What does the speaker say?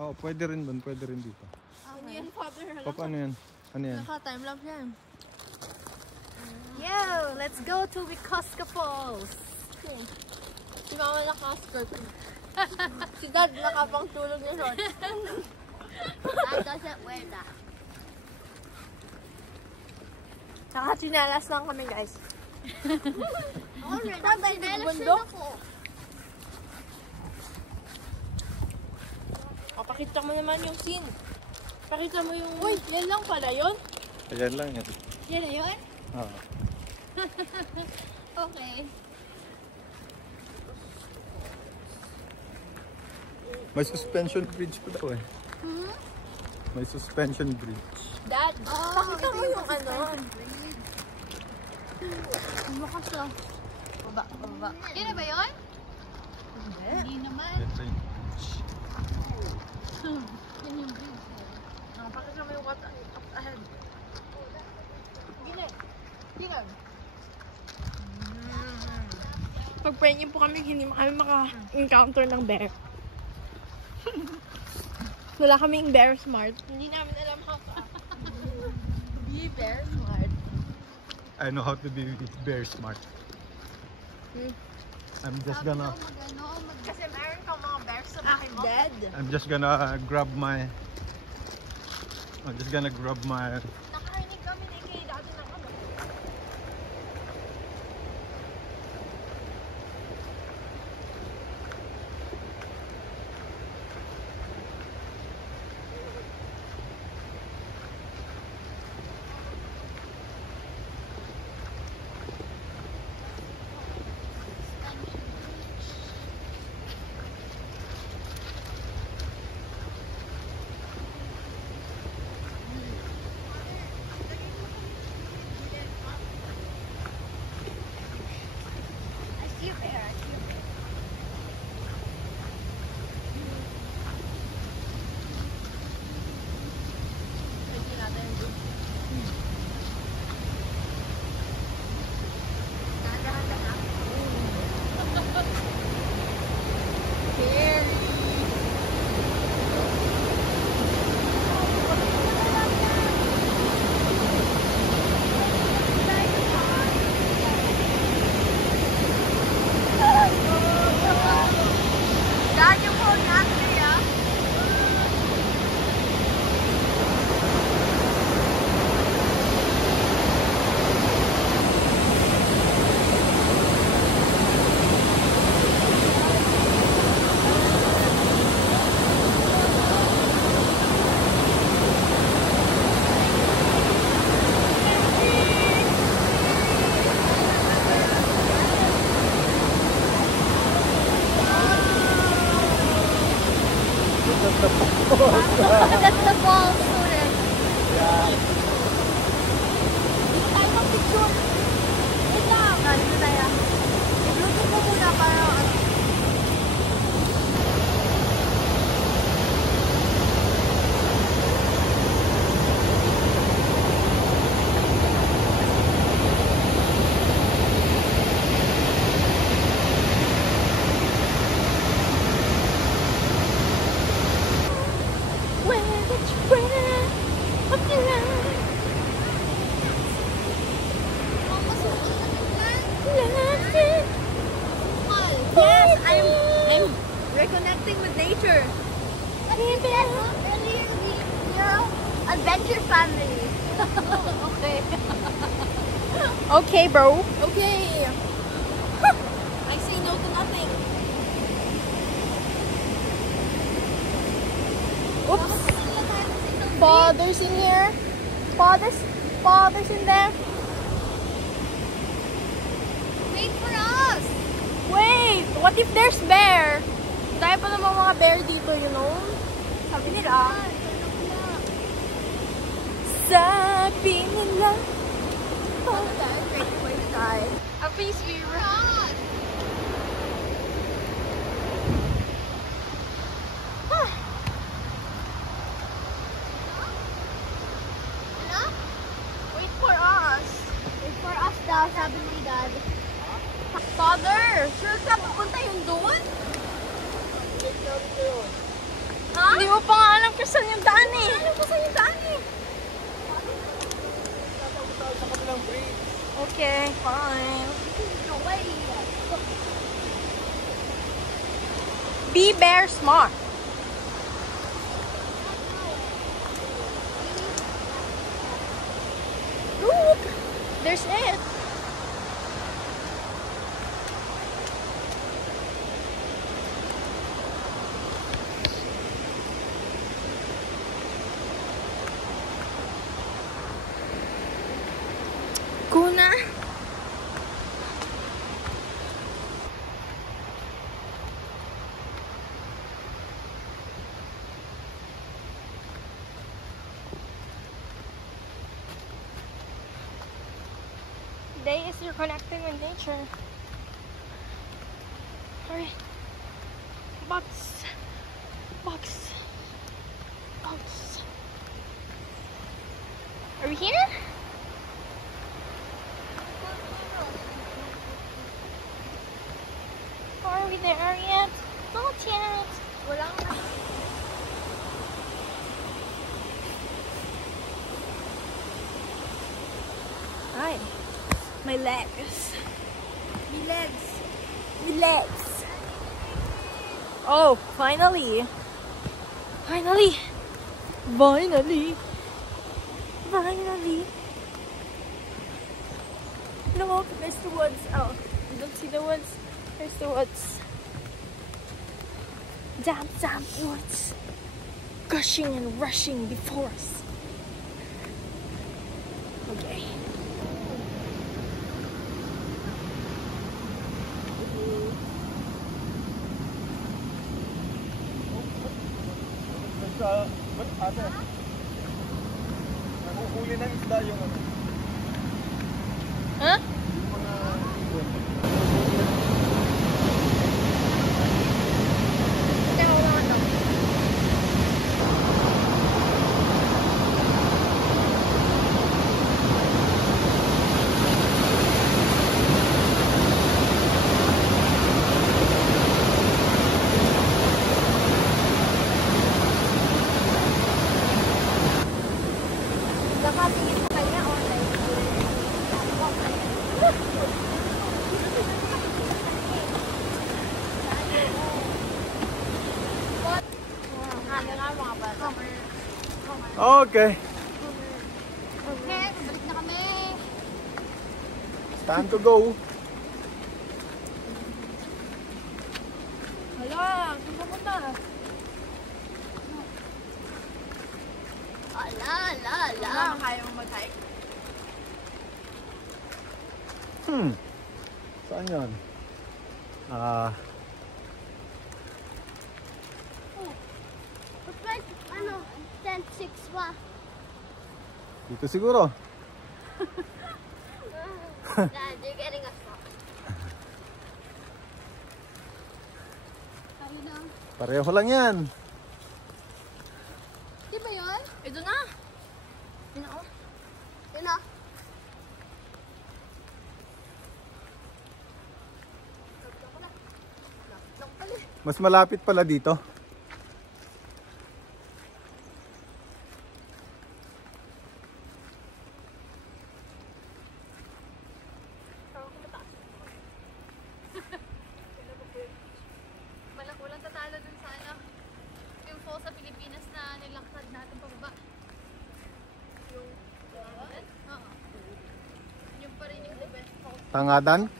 Oo, pwede rin doon, pwede rin dito. Ano yan, father? Papa, ano yan? Ano yan? Naka-timelapse yan. Yo! Let's go to Wikoska Falls! Si mama naka-skirt. Si dad nakapang tulog na short. I doesn't wear that. Naka-chinalas lang kami, guys. Ako rin. Naka-chinalas din ako. O, pakita mo naman yung scene. Pakita mo yung... Uy, yan lang pala yun? Ayan lang yan. Yan na yun? Oo. Okay. May suspension bridge pa daw eh. Hmm? May suspension bridge. Dad, pakita mo yung ano. Lumakas lang. Baba, baba. Yan na ba yun? Hindi naman. Ito yung bridge. Yan yung bridge. Pakita mo yung what ahead. Gila. Gila. Pag praying po kami, hindi kami maka-encounter ng bear. Wala kaming bear smart. Hindi namin alam how to be bear smart. I know how to be very smart. I'm just gonna... Kasi meron kang mga bears sa bahay mo. Dead. I'm just gonna grab my... Nakarinig kami ni Kay dati ng ano. That's the falls, student. Yeah. Dito tayo ng picture. Wait lang. Dito tayo. I-bluetooth mo muna para ano. Yes, I'm reconnecting with nature. Earlier we're adventure family. Okay. Okay, bro. Okay. I say no to nothing. Oops. Father's in here. Father's in there. Wait for us. Wait, what if there's bear? Tayo pa naman mga bear dito, you know? Sabi nila. Sabi nila. Oh, that's a great way to die. A face view. Wait for us. Wait for us daw, sabi ni Dad. Father, sure ka pupunta yung doon? Ha? Hindi mo pa nga alam kung saan yung daan eh. Alam ko saan yung daan eh. Okay, fine. No way. Be bear smart. Look, there's it. Kuna. Today is your connecting with nature. Alright. Box. Box. Box. Are we here? Are we there yet? Not yet. Walang na. Hi. My legs. My legs. My legs. Oh, finally. Finally. Finally. Finally. Look, there's the woods. Oh, you don't see the woods? There's the woods. Damp, damp woods. Gushing and rushing before us. Okay. Ate, nakuhuli ng isda yung ano. Huh? Yung mga ibon. Teka, wala ka daw. Nakatingin sa kanya online. Ano nga mga bata? Okay. Okay, balik na kami. Time to go. Hala, saan ka punta? Ala. Kaya mo mag-hike? Saan yun? Looks like, 10-6 ba? Dito siguro. Dad, you're getting us wrong. Sabi na. Pareho lang yan. Di ba yun? Ito na. Yun ako. Yun na. Mas malapit pala dito. Walang tatalo dun sa ano. Yung fall sa Pilipinas na nilakad natin pababa. Yung oo. Yung pa rin yung the best fall. Tangadan.